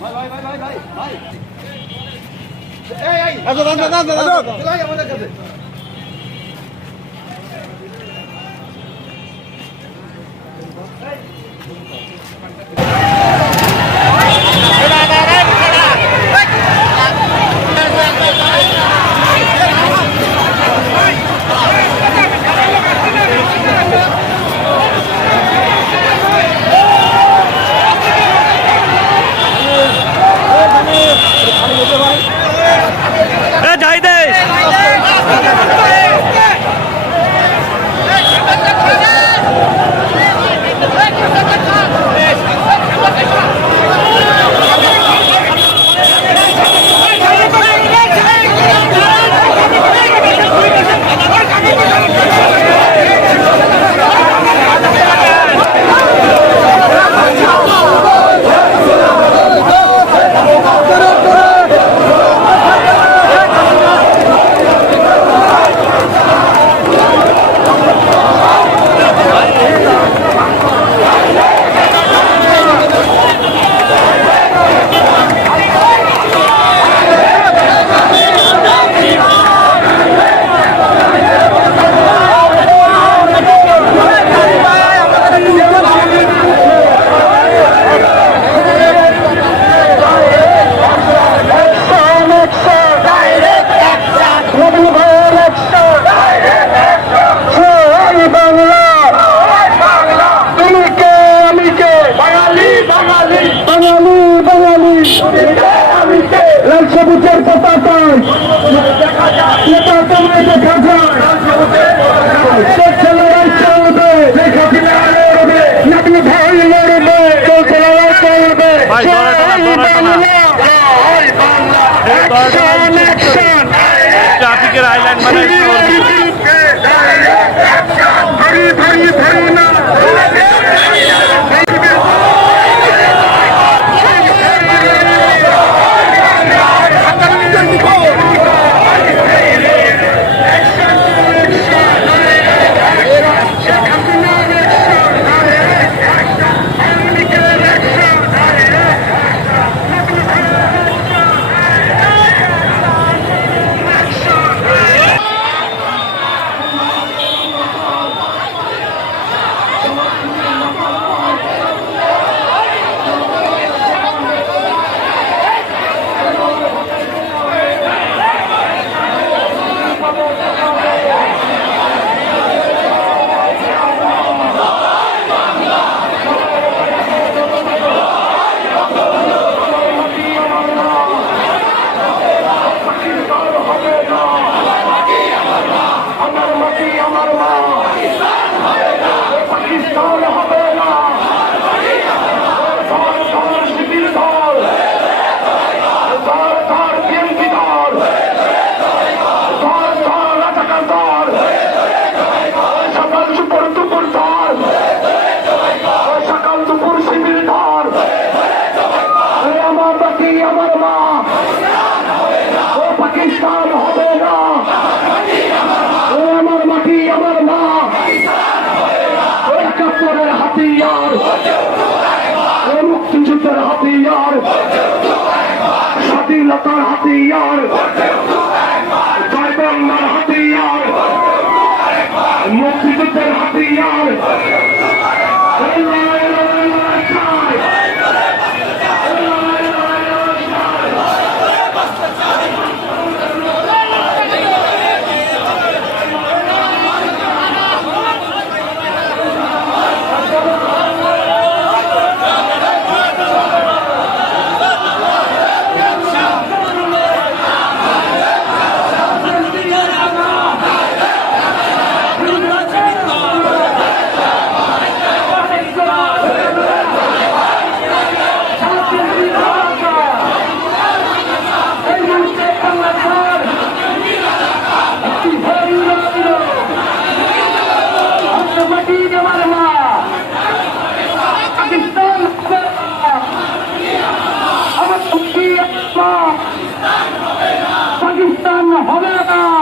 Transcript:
Vai, vai, vai, vai, vai. Ei, ei, ei. Azul, azul, azul, azul. Azul, azul, azul. Hey. দেশের পতাকা এটা তোমরা দেখা যায়। ছেলেরা ইচ্ছা ভাই লড়বে? বাংলা হবে না